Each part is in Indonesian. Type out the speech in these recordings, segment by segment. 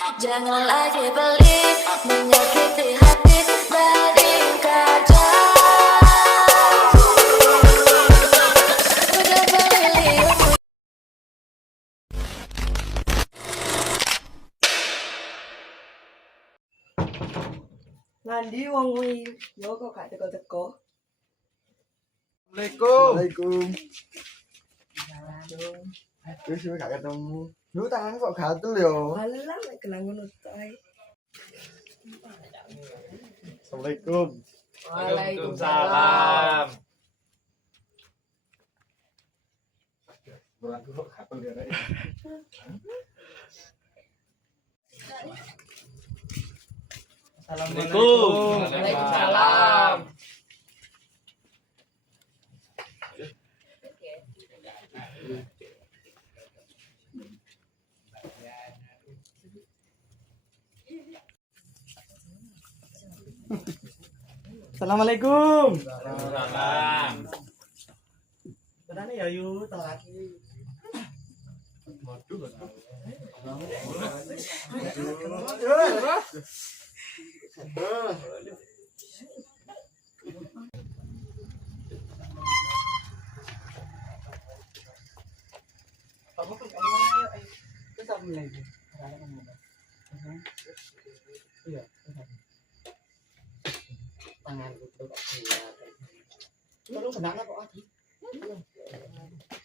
Jangan lagi pelit, menyakiti hati dari kaca. Udah berliuk. Landi wong kuwi yo kok gak teko-teko. Assalamualaikum. Wis gak ketemu. Lu tangan kok gatel yo. Alah mek gelang ngono tok. Assalamualaikum. Waalaikumsalam. Assalamualaikum. Waalaikumsalam. Assalamualaikum. Salam. Berani ya yu telat.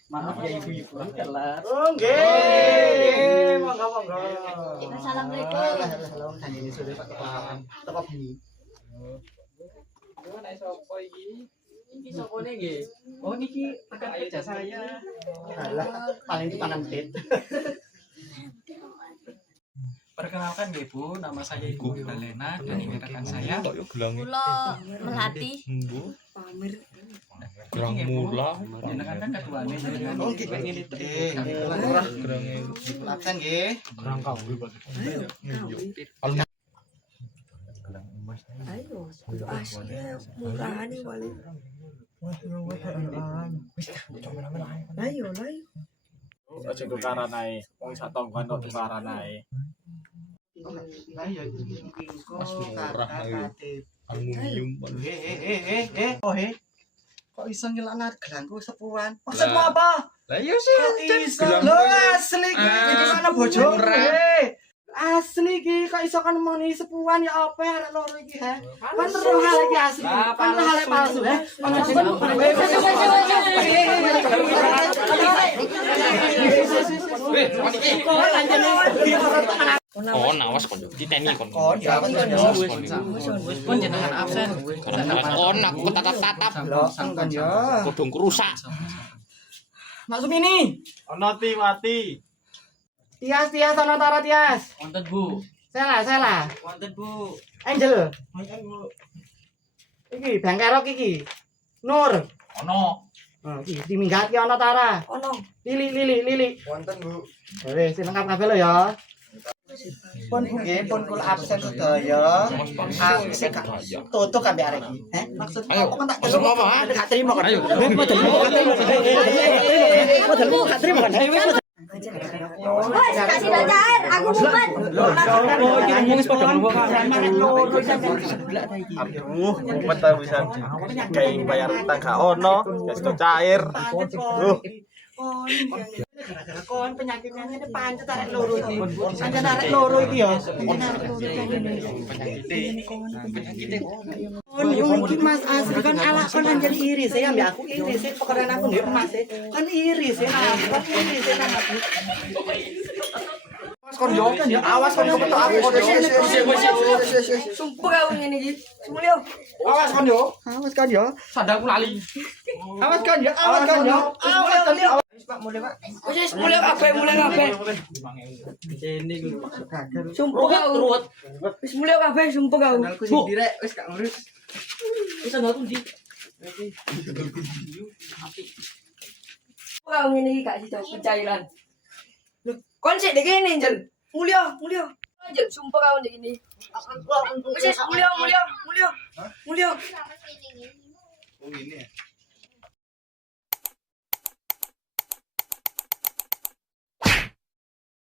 Maaf ya ibu-ibu telat. Oh nggih. Monggo. Assalamualaikum. Halo, ini sudah Pak Kepala. Tetap ini. Nek sapa iki? Iki sapane nggih? Oh niki rekan kerja saya. Alah, paling di tangan tit. Perkenalkan nggih Bu, nama saya Ibu Galena dan ini rekan saya. Kula melati. Pamer. Gerang mula. Jenengan kan ketuane jenengan. Oh nggih ngene iki. Absen nggih. Gerang kabeh Pak. Ayo, asli murah nih wali. Ayo. Aja tukaran ae. Wong sak tonggoan kok tukaran ae. Lah ya iki kok kata Aluminium. Oh kok iso nyelakna gelangku sepuan? Maksudmu apa? Lah iya sih. Kok iso lho asli iki mana bojomu asli iki kok iso kan muni sepuan ya apa arek loro iki ha? Kan roh hal iki asli. Kan hal palsu ha. Oh, nawas kon diteni kon. Kon ya Kon jenengan absen. Kon aku ketatap-tatap. kan ya. Kodongku rusak. Maksud ini. Ono mati. Tias ana tara Tias. Wonten Bu. Sela. Wonten Bu. Angel. Iki Bangkerok iki. Nur. Ono. Iki diminggat ki ana tara. Ono. Lili. Wonten Bu. Wis lengkap kabeh lho ya. Pun nggih, pun kula absen sedaya. Sing gak tutuk kabeh arek iki. Maksud apa kan tak Maksudmu apa? gak terima kan. Ayo. Modalmu gak terima kan. Wes kasih cair, aku mumet. Aduh, mumet ta bisa. Kayak bayar utang gak ono, wis cair. Gara-gara kon penyakitnya ini pancet arek loro iki. Pancet arek loro iki ya. Kon iki Mas asli kan ala kon anjir iris ya ambek aku iris pekerjaan aku ndek Mas kan iris ya. Kon iris ya aku. Mas kon yo kan ya awas kon ketok aku kon yo. Sumpah kau ngene iki. Mulyo. Awas kon yo. Awas kan yo. Sadangku lali. Awas kan yo. Awas kan yo. Awas kan yo. Pak mulai Pak. Wis mulyo kabeh. Ini ku maksud gagal. Sumpah kau. Wis mulyo kabeh sumpah kau. Kenalku sing direk wis gak ngurus. Wis ana aku ndi? Kau ngene iki gak sido pencairan. Lho, kon sik dek kene, Njel. Mulyo. Njel, sumpah kau ndek kene. Wis mulyo. Oh ini ya.